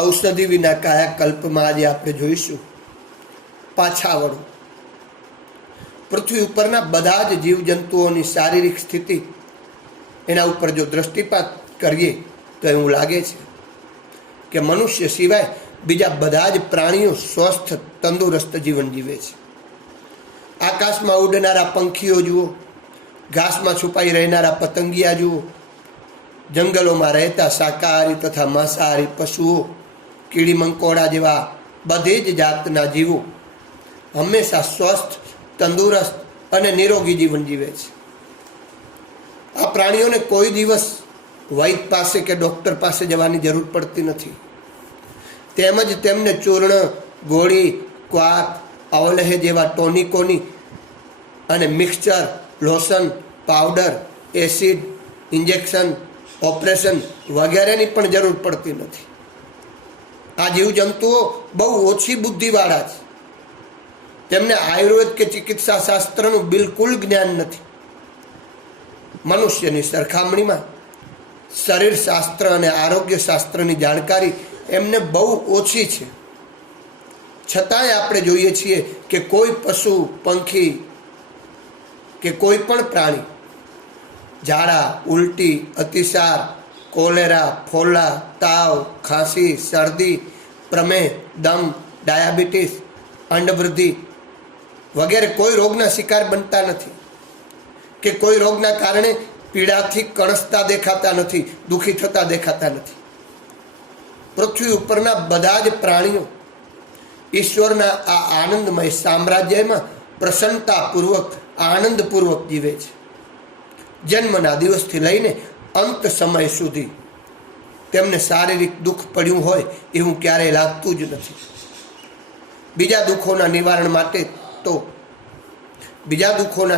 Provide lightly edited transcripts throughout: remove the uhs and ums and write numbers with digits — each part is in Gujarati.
ઔષધિ વિના કાયાકલ્પમાં આજે આપણે જોઈશું પાછા વળો. પૃથ્વી ઉપરના બધા જ જીવજંતુઓની શારીરિક સ્થિતિ એના ઉપર જો દૃષ્ટિપાત કરીએ તો એવું લાગે છે કે મનુષ્ય સિવાય બીજા બધા જ પ્રાણીઓ સ્વસ્થ તંદુરસ્ત જીવન જીવે છે. આકાશમાં ઉડનારા પંખીઓ જુઓ, ઘાસમાં છુપાઈ રહેનારા પતંગિયા જુઓ, જંગલોમાં રહેતા શાકાહારી તથા માંસાહારી પશુઓ, કીડી મંકોડા જેવા બધી જ જાતના જીવો હંમેશા સ્વસ્થ, તંદુરસ્ત અને નિરોગી જીવન જીવે છે. આ પ્રાણીઓને કોઈ દિવસ વૈદ પાસે કે ડૉક્ટર પાસે જવાની જરૂર પડતી નથી. તેમજ તેમને ચૂર્ણ, ગોળી, ક્વાક, અવલેહ જેવા ટોનિકોની અને mixture, lotion, powder, acid, injection, operation વગેરેની પણ જરૂર પડતી નથી. આ જીવજંતુઓ બહુ ઓછી બુદ્ધિવાળા છે. તેમને આયુર્વેદ કે ચિકિત્સા શાસ્ત્રનું બિલકુલ જ્ઞાન નથી. મનુષ્યની સરખામણીમાં શરીર શાસ્ત્ર અને આરોગ્ય શાસ્ત્રની જાણકારી એમને બહુ ઓછી છે. છતાંય આપણે જોઈએ છીએ કે કોઈ પશુ, પંખી કે કોઈ પણ પ્રાણી ઝાડા, ઉલટી, અતિસાર, કોલેરા, ફોલ્લા, તાવ, ખાંસી, શરદી, પ્રમેહ, દમ, ડાયાબિટીસ, અંડવૃદ્ધિ વગેરે કોઈ રોગના શિકાર બનતા નથી કે કોઈ રોગના કારણે પીડાથી કણસતા દેખાતા નથી, દુઃખી થતા દેખાતા નથી. પૃથ્વી ઉપરના બધા જ પ્રાણીઓ ઈશ્વરના આ આનંદમય સામ્રાજ્યમાં પ્રસન્નતાપૂર્વક, આનંદપૂર્વક જીવે છે. જન્મના દિવસથી લઈને અંત સમય સુધી તેમને શારીરિક દુઃખ પડ્યું હોય એવું ક્યારેય લાગતું જ નથી. બીજા દુઃખોના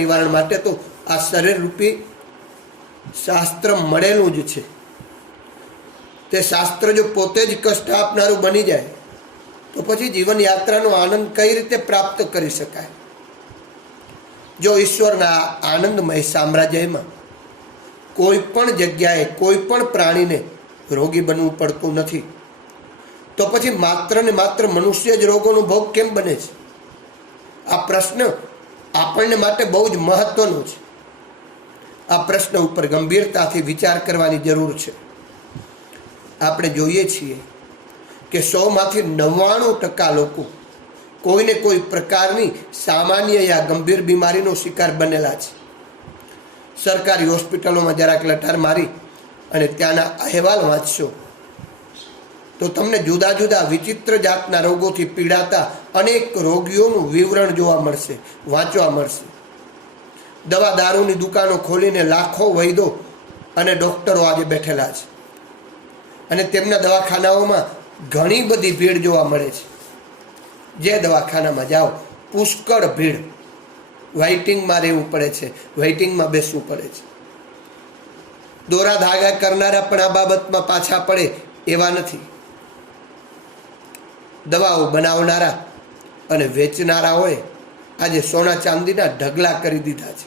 નિવારણ માટે તો આ શરીરરૂપી શાસ્ત્ર મળેલું જ છે. તે શાસ્ત્ર જો પોતે જ કષ્ટ આપનારું બની જાય તો પછી જીવન યાત્રાનો આનંદ કઈ રીતે પ્રાપ્ત કરી શકાય? જો ઈશ્વરના આનંદમય સામ્રાજ્યમાં કોઈ પણ જગ્યાએ કોઈ પણ પ્રાણીને રોગી બનવું પડતું નથી, તો પછી માત્ર ને માત્ર મનુષ્ય જ રોગોનો ભોગ કેમ બને છે? આ પ્રશ્ન આપણને માટે બહુ જ મહત્વનો છે. આ પ્રશ્ન ઉપર ગંભીરતાથી વિચાર કરવાની જરૂર છે. આપણે જોઈએ છીએ કે 100માંથી 99% લોકો કોઈને કોઈ પ્રકારની સામાન્ય યા ગંભીર બીમારીનો શિકાર બનેલા છે. સરકારી હોસ્પિટલોમાં જરાક લટાર મારી અને ત્યાંના અહેવાલ વાંચશો તો તમને જુદા જુદા વિચિત્ર જાતના રોગોથી પીડાતા અનેક રોગીઓનું વિવરણ જોવા મળશે, વાંચવા મળશે. દવા દારૂની દુકાનો ખોલીને લાખો વૈદો અને ડૉક્ટરો આજે બેઠેલા છે અને તેમના દવાખાનાઓમાં ઘણી બધી ભીડ જોવા મળે છે. જે દવાખાનામાં જાઓ પુષ્કળ ભીડ. વેઇટિંગમાં રહેવું પડે છે, વેઇટિંગમાં બેસવું પડે છે. દોરા ધાગા કરનારા પણ આ બાબતમાં પાછા પડે એવા નથી. દવાઓ બનાવનારા અને વેચનારાઓએ આજે સોના ચાંદીના ઢગલા કરી દીધા છે.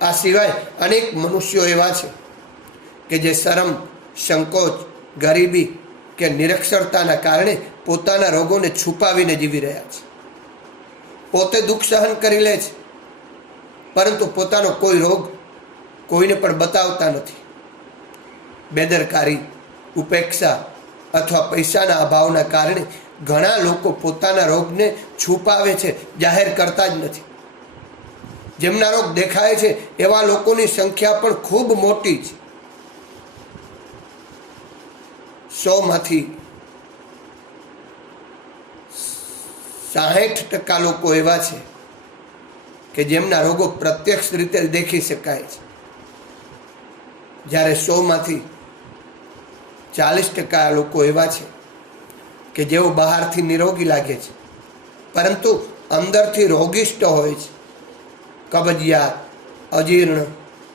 આ સિવાય અનેક મનુષ્યો એવા છે કે જે શરમ, સંકોચ, ગરીબી કે નિરક્ષરતાના કારણે પોતાના રોગોને છુપાવીને જીવી રહ્યા છે. પોતે દુઃખ સહન કરી લે છે, પરંતુ પોતાનો કોઈ રોગ કોઈને પણ બતાવતા નથી. બેદરકારી, ઉપેક્ષા અથવા પૈસાના અભાવના કારણે ઘણા લોકો પોતાના રોગને છુપાવે છે, જાહેર કરતા જ નથી. જેમના રોગ દેખાય છે એવા લોકોની સંખ્યા પણ ખૂબ મોટી છે. 100માંથી 60% લોકો એવા છે કે જેમના રોગો પ્રત્યક્ષ રીતે દેખી શકાય છે, જ્યારે 100માંથી 40% લોકો એવા છે કે જેઓ બહારથી નિરોગી લાગે છે પરંતુ અંદરથી રોગિષ્ટ હોય છે. કબજિયાત, અજીર્ણ,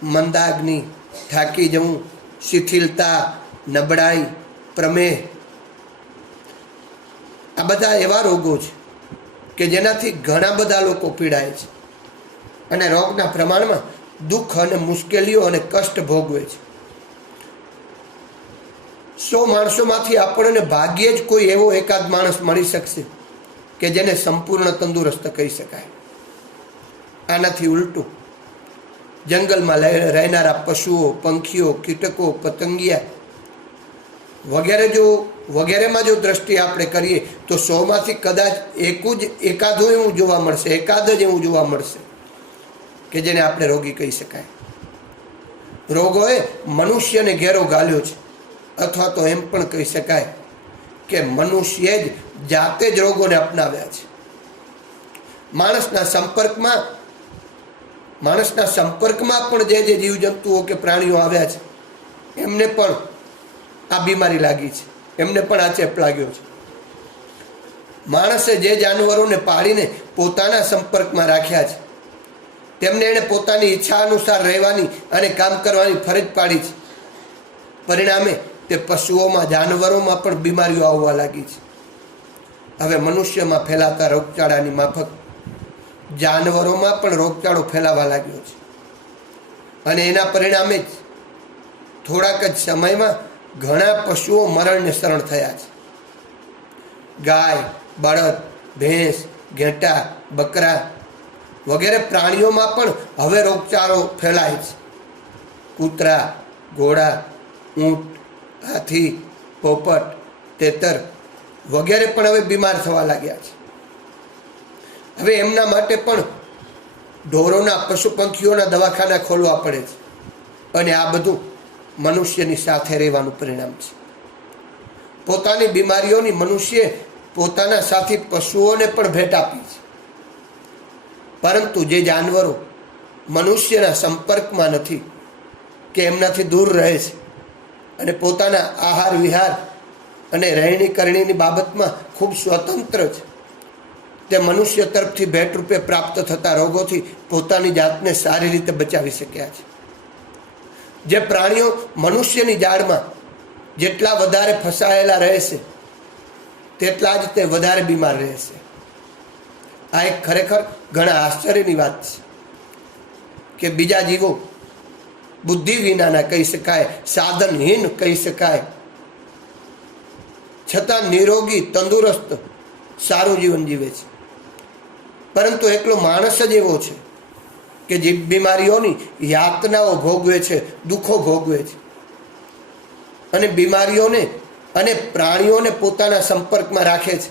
મંદાગ્નિ, થાકી જવું, શિથિલતા, નબળાઈ, પ્રમેહ આ બધા એવા રોગો છે કે જેનાથી ઘણા બધા લોકો પીડાય છે અને રોગના પ્રમાણમાં દુઃખ અને મુશ્કેલીઓ અને કષ્ટ ભોગવે છે. 100 માણસોમાંથી આપણને ભાગ્યે જ કોઈ એવો એકાદ માણસ મળી શકશે કે જેને સંપૂર્ણ તંદુરસ્ત કહી શકાય. આનાથી ઉલટું જંગલમાં રહેનારા પશુઓ, પંખીઓ, કીટકો, પતંગિયા વગેરેમાં જો દ્રષ્ટિ આપણે કરીએ તો 100માંથી કદાચ એકાદ જ એવું જોવા મળશે કે જેને આપણે રોગી કહી શકાય. રોગોએ મનુષ્યને ઘેરો ગાલ્યો છે, અથવા તો એમ પણ કહી શકાય કે મનુષ્ય જ જાતે જ રોગોને અપનાવ્યા છે. માણસના સંપર્કમાં પણ જે જીવજંતુઓ કે પ્રાણીઓ આવ્યા છે એમને પણ આ બીમારી લાગી છે, એમને પણ આ ચેપ લાગ્યો છે. માણસે જે જાનવરોને પાળીને પોતાના સંપર્કમાં રાખ્યા છે તેમને એણે પોતાની ઈચ્છા અનુસાર રહેવાની અને કામ કરવાની ફરજ પાડી છે. પરિણામે તે પશુઓમાં, જાનવરોમાં પણ બીમારીઓ આવવા લાગી છે. હવે મનુષ્યમાં ફેલાતા રોગચાળાની માફક જાનવરોમાં પણ રોગચાળો ફેલાવા લાગ્યો છે અને એના પરિણામે જ થોડાક જ સમયમાં ઘણા પશુઓ મરણને શરણ થયા છે. ગાય, બળદ, ભેંસ, ઘેટાં, બકરા વગેરે પ્રાણીઓમાં પણ હવે રોગચાળો ફેલાય છે. કૂતરા, ઘોડા, ઊંટ, હાથી, પોપટ, તેતર વગેરે પણ હવે બીમાર થવા લાગ્યા છે. હવે એમના માટે પણ ઢોરોના, પશુ પંખીઓના દવાખાના ખોલવા પડે છે અને આ બધું મનુષ્યની સાથે રહેવાનું પરિણામ છે. પોતાની બીમારીઓની મનુષ્યે પોતાના સાથી પશુઓને પણ ભેટ આપી છે. પરંતુ જે જાનવરો મનુષ્યના સંપર્કમાં નથી કે એમનાથી દૂર રહે છે અને પોતાના આહાર વિહાર અને રહેણી કરણીની બાબતમાં ખૂબ સ્વતંત્ર છે, તે મનુષ્ય તરફથી ભેટ રૂપે પ્રાપ્ત થતા રોગોથી પોતાની જાતને સારી રીતે બચાવી શક્યા છે. જે પ્રાણીઓ મનુષ્યની જાળમાં જેટલા વધારે ફસાયેલા રહેશે તેટલા જ તે વધારે બીમાર રહેશે. આ એક ખરેખર ઘણા આશ્ચર્યની વાત છે કે બીજા જીવો બુદ્ધિ વિનાના કહી શકાય, સાધનહીન કહી શકાય, છતાં નિરોગી, તંદુરસ્ત, સારું જીવન જીવે છે. પરંતુ એકલો માણસ જ એવો છે કે જે બીમારીઓની યાતનાઓ ભોગવે છે, દુઃખો ભોગવે છે અને બીમારીઓને અને પ્રાણીઓને પોતાના સંપર્કમાં રાખે છે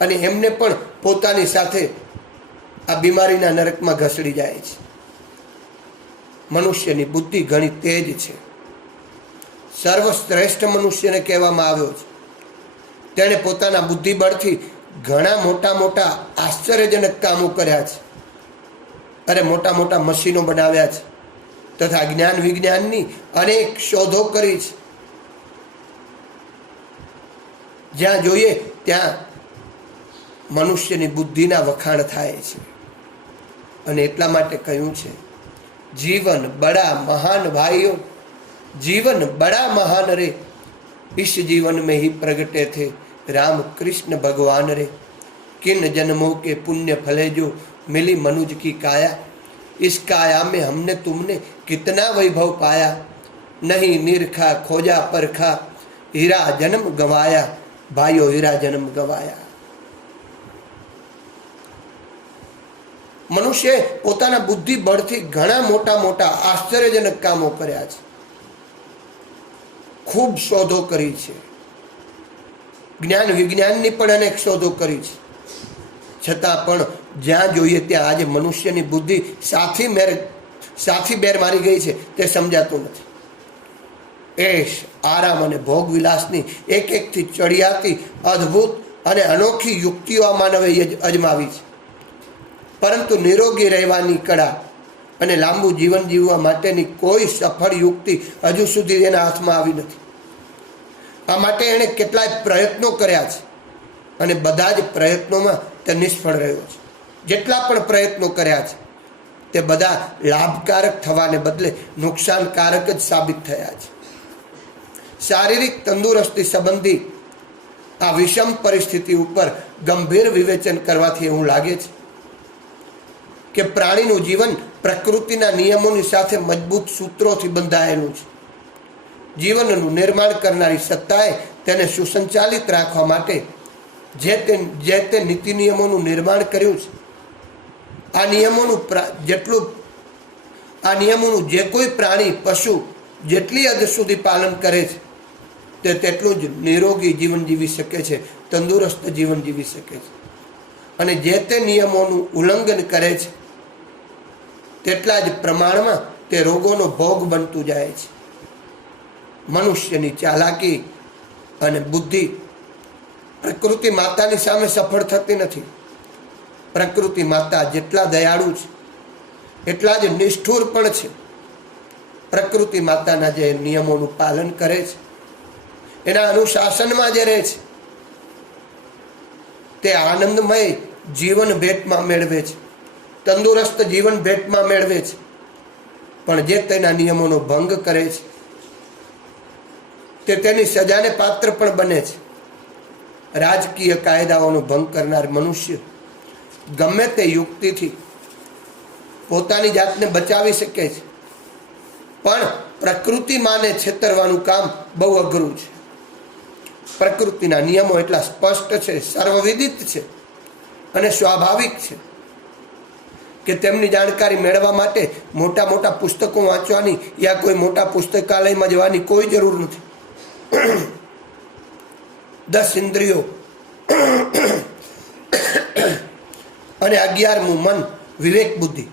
અને એમને પણ પોતાની સાથે આ બીમારીના નરકમાં ઘસડી જાય છે. મનુષ્યની બુદ્ધિ ઘણી તેજ છે. સર્વશ્રેષ્ઠ મનુષ્યને કહેવામાં આવ્યો છે. તેણે પોતાના બુદ્ધિબળથી ઘણા મોટા આશ્ચર્યજનક કામો કર્યા છે. અરે મોટા મશીનો બનાવ્યા છે તથા જ્ઞાન વિજ્ઞાનની અનેક શોધો કરી છે. જ્યાં જોઈએ ત્યાં મનુષ્યની બુદ્ધિના વખાણ થાય છે અને એટલા માટે કહ્યું છે, જીવન બડા મહાન ભાઈઓ, जीवन बड़ा महान रे, इस जीवन में ही प्रगटे थे राम कृष्ण भगवान रे। किन जन्मों के पुण्य फले जो मिली मनुज की काया, इस काया में हमने तुमने कितना वैभव पाया, नहीं निरखा खोजा परखा, हीरा जन्म गवाया, भाइयों हीरा जन्म गवाया। मनुष्य पोताना बुद्धि बळथी घणा मोटा मोटा आश्चर्यजनक कामो कर्या छे, खूब शोधो करी छे, ज्ञान विज्ञाननी पण अनेक शोधो करी छे, छतां पण ज्यां जोईए त्यां आज मनुष्यनी बुद्धि साथी बेर मारी गई छे ते समजातुं नथी। ऐश आराम अने भोग विलासनी एक एक थी चढ़ियाती अद्भुत अने अनोखी युक्तिओ आ मानवे अजमावी छे, परंतु निरोगी रहेवानी कड़ा अने लांबू जीवन जीववा माटेनी कोई सफल युक्ति हजू सुधी एना हाथमां आवी नथी। आ माटे एणे केटलाय प्रयत्नो कर्या छे अने बधा ज प्रयत्नोमां ते निष्फळ रह्यो छे। जेटला पण प्रयत्नो कर्या छे ते बधा लाभकारक थवाने बदले नुकसानकारक ज साबित थया छे। शारीरिक तंदुरस्ती संबंधी आ विषम परिस्थिति उपर गंभीर विवेचन करवाथी एवुं लागे छे के प्राणीनुं जीवन प्रकृतिना नियमोनी साथे मजबूत सूत्रोथी बंधायेलुं छे। જીવનનું નિર્માણ કરનારી સત્તાએ તેને સુસંચાલિત રાખવા માટે જે તે નીતિ નિયમોનું નિર્માણ કર્યું છે. આ નિયમોનું જે કોઈ પ્રાણી પશુ જેટલી હદ સુધી પાલન કરે છે તે તેટલું જ નિરોગી જીવન જીવી શકે છે, તંદુરસ્ત જીવન જીવી શકે છે. અને જે તે નિયમોનું ઉલ્લંઘન કરે છે તેટલા જ પ્રમાણમાં તે રોગોનો ભોગ બનતું જાય છે. મનુષ્યની ચાલાકી અને બુદ્ધિ પ્રકૃતિ માતાની સામે સફળ થતી નથી. પ્રકૃતિ માતા જેટલા દયાળુ છે એટલા જ નિષ્ઠુર પણ છે. પ્રકૃતિ માતાના જે નિયમોનું પાલન કરે છે, એના અનુશાસનમાં જે રહે છે, તે આનંદમય જીવન ભેટમાં મેળવે છે, તંદુરસ્ત જીવન ભેટમાં મેળવે છે. પણ જે તેના નિયમોનો ભંગ કરે છે તે તેની સજાને પાત્ર પણ બને છે. રાજકીય કાયદાઓનો ભંગ કરનાર મનુષ્ય ગમે તે યુક્તિથી પોતાની જાતને બચાવી શકે છે, પણ પ્રકૃતિ માને છેતરવાનું કામ બહુ અઘરું છે. પ્રકૃતિના નિયમો એટલા સ્પષ્ટ છે, સર્વવિદિત છે અને સ્વાભાવિક છે કે તેમની જાણકારી મેળવવા માટે મોટા મોટા પુસ્તકો વાંચવાની યા કોઈ મોટા પુસ્તકાલયમાં જવાની કોઈ જરૂર નથી. 10 ઇન્દ્રિયો અને 11મું મન, વિવેક બુદ્ધિ,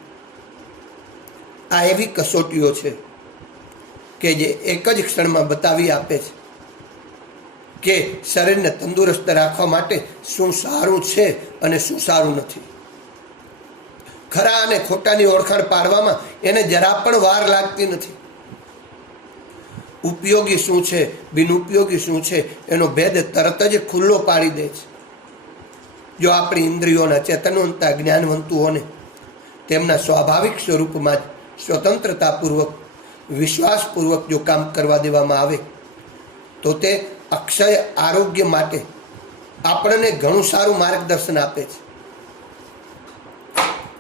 આ એવી કસોટીઓ છે કે જે એક જ ક્ષણમાં બતાવી આપે છે કે શરીરને તંદુરસ્ત રાખવા માટે શું સારું છે અને શું સારું નથી. ખરા અને ખોટાની ઓળખાણ પાડવામાં એને જરા પણ વાર લાગતી નથી. ઉપયોગી શું છે, બિનઉપયોગી શું છે, એનો ભેદ તરત જ ખુલ્લો પાડી દે છે. જો આપણી ઇન્દ્રિયોના ચેતનવંતા જ્ઞાનવંતુઓને તેમના સ્વાભાવિક સ્વરૂપમાં જ સ્વતંત્રતાપૂર્વક, વિશ્વાસપૂર્વક જો કામ કરવા દેવામાં આવે તો તે અક્ષય આરોગ્ય માટે આપણને ઘણું સારું માર્ગદર્શન આપે છે.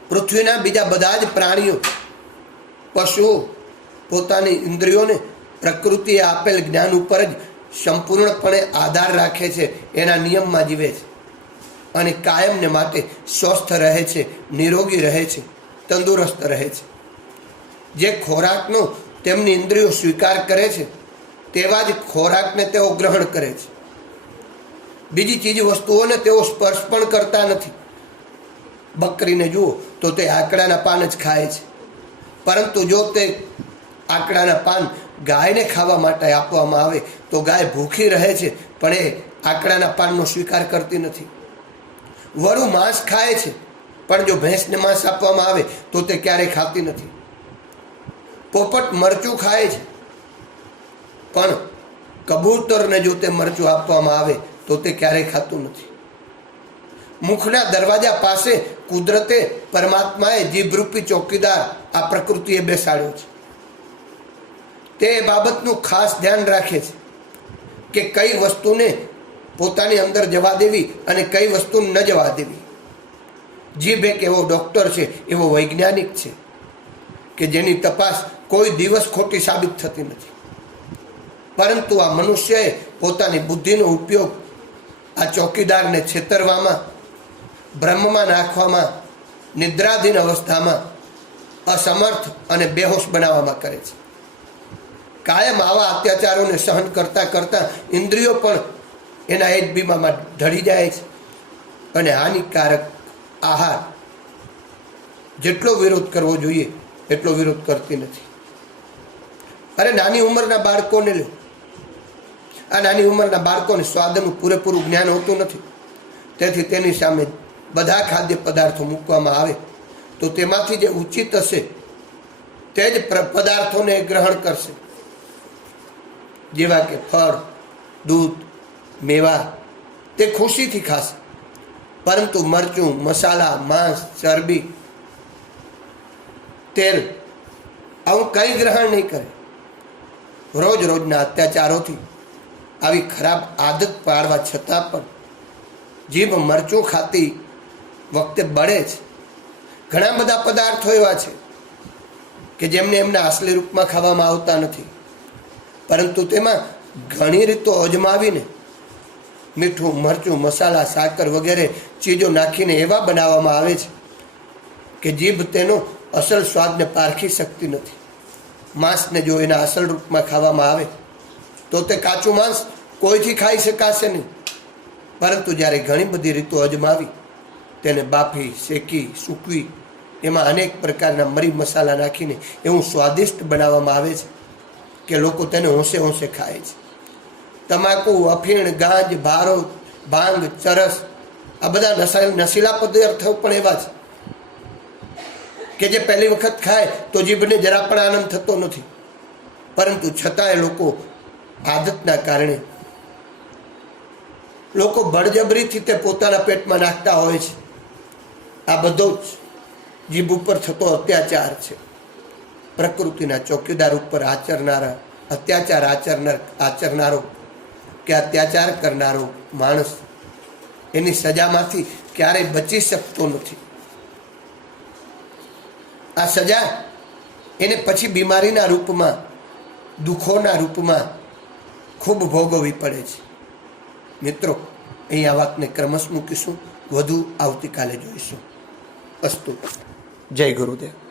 પૃથ્વીના બીજા બધા જ પ્રાણીઓ, પશુઓ પોતાની ઇન્દ્રિયોને પ્રકૃતિએ આપેલ જ્ઞાન ઉપર જ સંપૂર્ણપણે આધાર રાખે છે, એના નિયમમાં જીવે છે અને કાયમને માટે સ્વસ્થ રહે છે, નિરોગી રહે છે, તંદુરસ્ત રહે છે. જે ખોરાકનો તેમની ઇન્દ્રિયો સ્વીકાર કરે છે તેવા જ ખોરાકને તેઓ ગ્રહણ કરે છે. બીજી ચીજ વસ્તુઓને તેઓ સ્પર્શ પણ કરતા નથી. બકરીને જુઓ તો તે આકડાના પાન જ ખાય છે, પરંતુ જો તે આકડાના પાન ગાયને ખાવા માટે આપવામાં આવે તો ગાય ભૂખી રહે છે, પણ એ આકડાના પાનનો સ્વીકાર કરતી નથી. વરુ માંસ ખાય છે, પણ જો ભેંસને માંસ આપવામાં આવે તો તે ક્યારેય ખાતી નથી. પોપટ મરચું ખાય છે, પણ કબૂતરને જો તે મરચું આપવામાં આવે તો તે ક્યારેય ખાતું નથી. મુખના દરવાજા પાસે કુદરતે, પરમાત્માએ જીભરૂપી ચોકીદાર આ પ્રકૃતિએ બેસાડ્યો છે. તે બાબતનું ખાસ ધ્યાન રાખે છે કે કઈ વસ્તુને પોતાની અંદર જવા દેવી અને કઈ વસ્તુ ન જવા દેવી. જીભ એક એવો ડૉક્ટર છે, એવો વૈજ્ઞાનિક છે કે જેની તપાસ કોઈ દિવસ ખોટી સાબિત થતી નથી. પરંતુ આ મનુષ્યએ પોતાની બુદ્ધિનો ઉપયોગ આ ચોકીદારને છેતરવામાં, ભ્રમમાં નાખવામાં, નિદ્રાધીન અવસ્થામાં અસમર્થ અને બેહોશ બનાવવામાં કરે છે. કાયમ આવા અત્યાચારોને સહન કરતાં કરતાં ઇન્દ્રિયો પણ એના એક બીમામાં ઢળી જાય છે અને હાનિકારક આહાર જેટલો વિરોધ કરવો જોઈએ એટલો વિરોધ કરતી નથી. અરે નાની ઉંમરના બાળકોને લો. આ નાની ઉંમરના બાળકોને સ્વાદનું પૂરેપૂરું જ્ઞાન હોતું નથી. તેથી તેની સામે બધા ખાદ્ય પદાર્થો મૂકવામાં આવે તો તેમાંથી જે ઉચિત હશે તે જ પદાર્થોને ગ્રહણ કરશે, જેવા કે ફળ, દૂધ, મેવા, તે ખુશીથી ખાશે. પરંતુ મરચું, મસાલા, માંસ, ચરબી, તેલ આવું કંઈ ગ્રહણ નહીં કરે. રોજ રોજના અત્યાચારોથી આવી ખરાબ આદત પાડવા છતાં પણ જીભ મરચું ખાતી વખતે બળે છે. ઘણા બધા પદાર્થો એવા છે કે જેમને એમના અસલી રૂપમાં ખાવામાં આવતા નથી. પરંતુ તેમાં ઘણી રીતો અજમાવીને મીઠું, મરચું, મસાલા, સાકર વગેરે ચીજો નાખીને એવા બનાવવામાં આવે છે કે જીભ તેનો અસલ સ્વાદને પારખી શકતી નથી. માંસને જો એના અસલ રૂપમાં ખાવામાં આવે તો તે કાચું માંસ કોઈથી ખાઈ શકાશે નહીં. પરંતુ જ્યારે ઘણી બધી રીતો અજમાવી તેને બાફી, શેકી, સૂકવી, એમાં અનેક પ્રકારના મરી મસાલા નાખીને એવું સ્વાદિષ્ટ બનાવવામાં આવે છે કે લોકો તેને હોંશે હોંશે ખાય છે. તમાકુ, અફીણ, ગાંજ, ભારો, ભાંગ, ચરસ આ બધા નશીલા પદાર્થો પણ એવા છે કે જે પહેલી વખત ખાય તો જીભને જરા પણ આનંદ થતો નથી. પરંતુ છતાંય લોકો આદતના કારણે લોકો બળજબરીથી તે પોતાના પેટમાં નાખતા હોય છે. આ બધો જ જીભ ઉપર થતો અત્યાચાર છે. પ્રકૃતિના ચોકીદાર ઉપર આચરનારો કે અત્યાચાર કરનારો માણસ એની સજામાંથી ક્યારેય બચી શકતો નથી. આ સજા એને પછી બીમારીના રૂપમાં, દુઃખોના રૂપમાં ખૂબ ભોગવવી પડે છે. મિત્રો, અહીં આ વાતને ક્રમશ મૂકીશું, વધુ આવતીકાલે જોઈશું. અસ્તુ. જય ગુરુદેવ.